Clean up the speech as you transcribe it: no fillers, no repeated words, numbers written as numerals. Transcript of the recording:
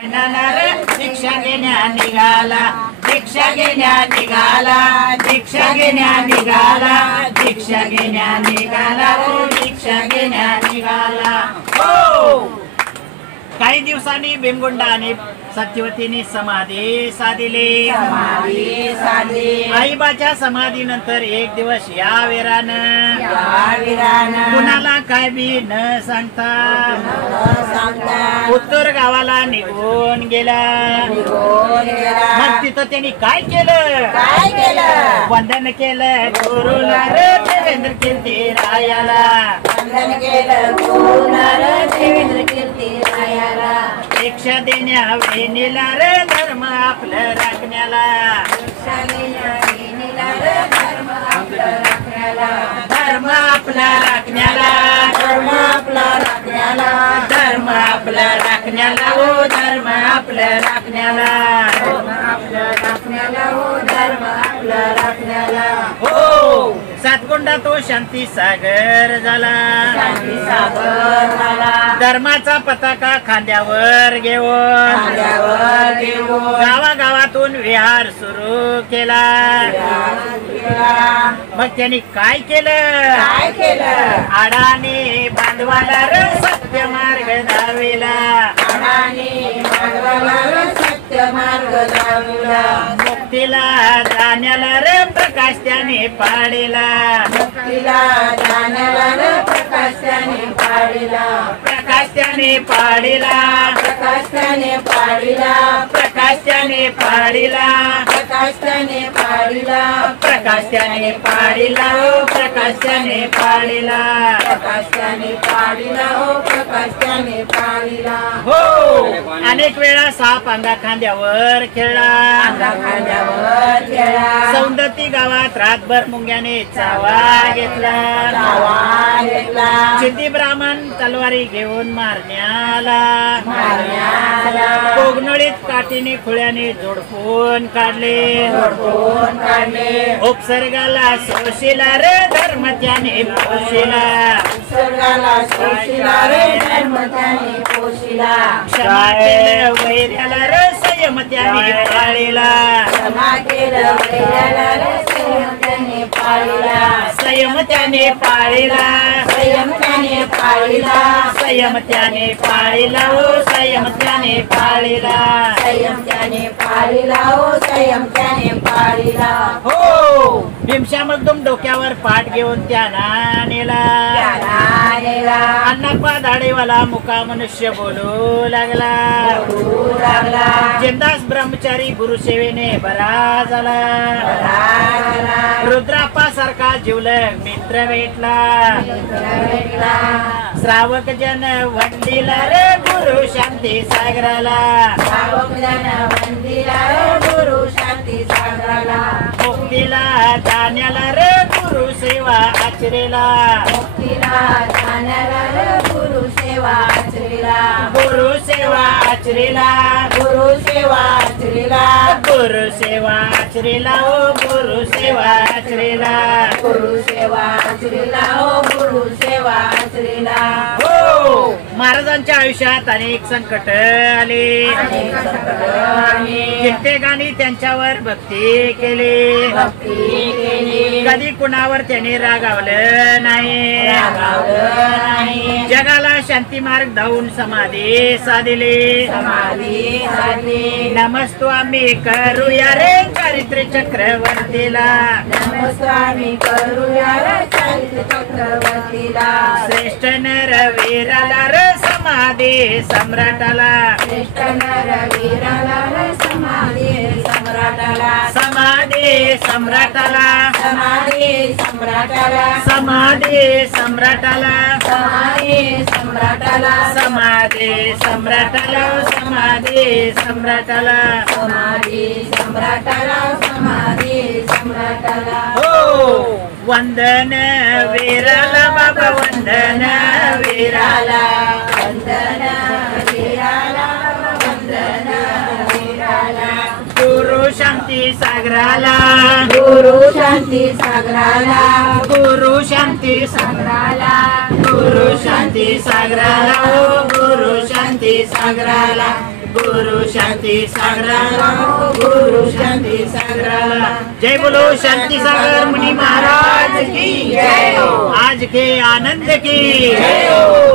दीक्षा घेण्या निघाला, दीक्षा घेण्या निघाला, दीक्षा घेण्या निघाला, दीक्षा घेण्या निघाला, ओ दीक्षा घेण्या निघाला. हो, काही दिवसांनी भीमगुंडा आणि सत्यवतीने समाधी साधिली. आईबाच्या समाधीनंतर एक दिवस या वीरानं कुणाला काय बी न सांगता उत्तर गावाला निघून गेला. मग तिथं त्यांनी काय केलं? वंदन केलं गुरुला रे देवेंद्र कीर्ती रायाला. वंदन केलं गुरुला रे देवेंद्र कीर्ती रायाला. दीक्षा देण्या वेणीला रे धर्म आपलं राखण्याला. धर्म आपला राखण्याला, धर्म आपला राखण्याला, धर्म आपला राखण्याला, ओ धर्म आपलं राखण्याला, धर्म आपलं राखण्याला, ओ धर्म आपलं राखण्याला. हो, सातगुंडा तो शांती सागर झाला. शांती सागर झाला. धर्माचा पताका खांद्यावर घेऊन गावागावातून विहार सुरू केला. मग त्यांनी काय केलं? आडाने बांधवाला रे सत्य मार्ग दाविला. मुक्तीला जाण्याला रे प्रकाश त्याने पाडिला. प्रकाश त्याने पाडिला. प्रकाश त्याने पाडिला. प्रकाश त्याने पाडिला. प्रकाश त्याने पाडिला. प्रकाश त्याने पाडिला. प्रकाश त्याने पाडिला. प्रकाश त्याने पाडिला. प्रकाश त्याने पाडिला. प्रकाश त्याने पाडिला. हो, अनेक वेळा साप अंगा खांद्यावर खेळला. सौंदती गावात रातभर मुंग्याने चावा घेतला. चिंदी ब्राह्मण तलवारी घेऊन मारण्याला. कोगनळीत काठीने खुळ्याने जोडपून काढले. उपसर्गाला सोशिला रे धर्म त्याने पोशिला. क्षमा केलं वैर्याला रे संयम त्याने पाळिला. संयम त्याने पाळिला. संयम त्याने पाळिला. संयम त्याने पाळिला. ओ संयम त्याने पाळिला. संयम त्याने पाळिला. ओ संयम त्याने पाळिला. हो, भीमशा मगदुम डोक्यावर पाठ घेऊन त्याला नेला. अण्णाप्पा दाढेवाला मुका मनुष्य बोलू लागला. जिंदास ब्रह्मचारी गुरुसेवेने बरा झाला. रुद्राप्पा सारखा जिवलग मित्र भेटला. श्रावक जन वंदिला रे गुरु शांती सागराला. गुरु शांती सागराला. मुक्तीला जाण्याला रे गुरु सेवा आचरेला. मुक्तीला जाण्याला रे गुरु सेवा आचरेला. गुरु सेवा आचरेला. गुरु सेवा आचरेला. गुरु सेवा आचरेला. ओ गुरु सेवा आचरेला. गुरु सेवा आचरेला. ओ गुरु सेवा आचरेला. हो, महाराजांच्या आयुष्यात अनेक संकट आले. कित्येकांनी त्यांच्यावर भक्ती केली. कधी कुणावर त्याने रागावलं नाही. जगाला शांती मार्ग धावून समाधी साधिली. नमस्तो आम्ही करूया रे चारित्र्य चक्रवर्तीला. श्रेष्ठ नर वीराला रे समाधी सम्राटाला. समाधी सम्राटाला. समाधी सम्राटाला. समाधी सम्राटाला. समाधी सम्राटाला. समाधी सम्राटाला. समाधी सम्राटाला. समाधी सम्राटाला. समाधी सम्राटाला. समाधी सम्राटाला. हो, वंदन वीराला बाबा. वंदन वीराला. वंदन वीराला. वंदन वीराला. गुरु शांती सागराला. गुरु शांती सागराला. गुरु शांती सागराला. गुरु शांती सागराला. गुरु शांती सागराला. गुरु शांति सागराला, गुरु शांति सागराला। जय बोलो शांति सागर मुनि महाराज की जय हो। आज के आनंद की जय हो।